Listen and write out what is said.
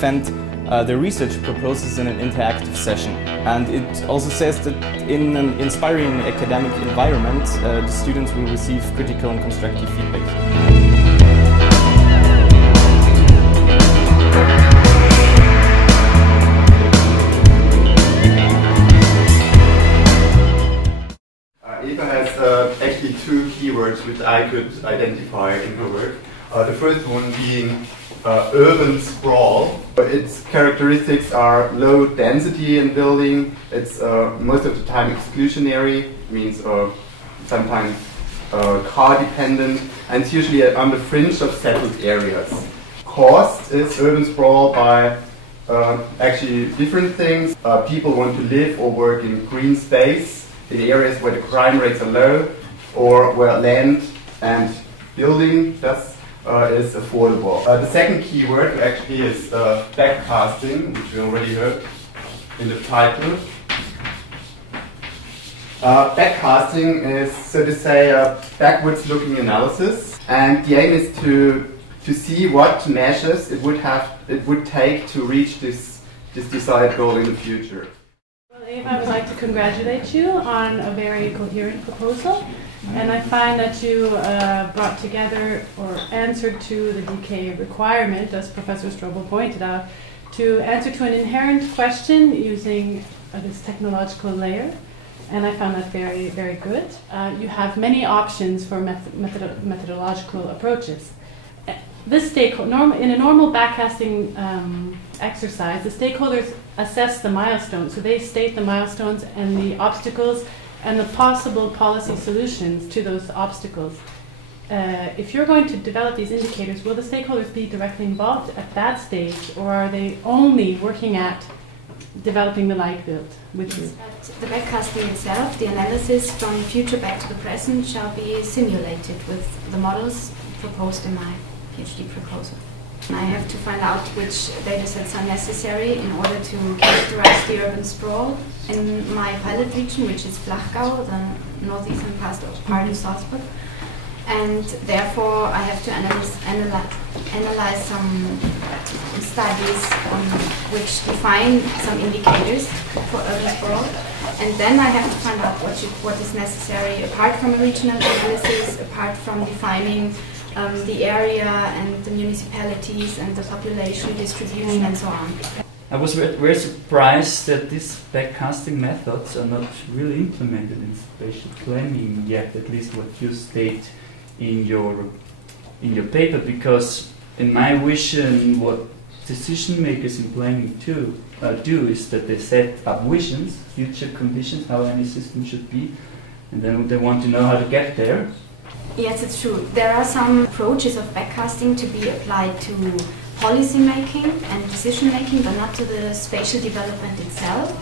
defend the research proposals in an interactive session. And it also says that in an inspiring academic environment, the students will receive critical and constructive feedback. Eva has actually two keywords which I could identify in her work. The first one being urban sprawl. Its characteristics are low density in building. It's most of the time exclusionary, means sometimes car dependent, and it's usually on the fringe of settled areas. Caused is urban sprawl by actually different things. People want to live or work in green space, in areas where the crime rates are low, or where land and building is affordable. The second keyword actually is backcasting, which we already heard in the title. Backcasting is, so to say, a backwards-looking analysis, and the aim is to see what measures it would take to reach this desired goal in the future. Eva, I would like to congratulate you on a very coherent proposal, and I find that you brought together or answered to the DK requirement, as Professor Strobel pointed out, to answer to an inherent question using this technological layer, and I found that very, very good. You have many options for methodological approaches. In a normal backcasting exercise, the stakeholders assess the milestones. So they state the milestones and the obstacles and the possible policy solutions to those obstacles. If you're going to develop these indicators, will the stakeholders be directly involved at that stage, or are they only working at developing the like build with you? The backcasting itself, the analysis from the future back to the present, shall be simulated with the models proposed in my PhD proposal. I have to find out which data sets are necessary in order to characterize the urban sprawl in my pilot region, which is Flachgau, the northeastern part of Salzburg. And therefore I have to analyze some studies on which define some indicators for urban sprawl. And then I have to find out what is necessary apart from a regional analysis, apart from defining the area and the municipalities and the population distribution and so on. I was very surprised that these backcasting methods are not really implemented in spatial planning yet, at least what you state in your paper, because in my vision what decision makers in planning do is that they set up visions, future conditions, how any system should be, and then they want to know how to get there. Yes, it's true. There are some approaches of backcasting to be applied to policy making and decision making, but not to the spatial development itself.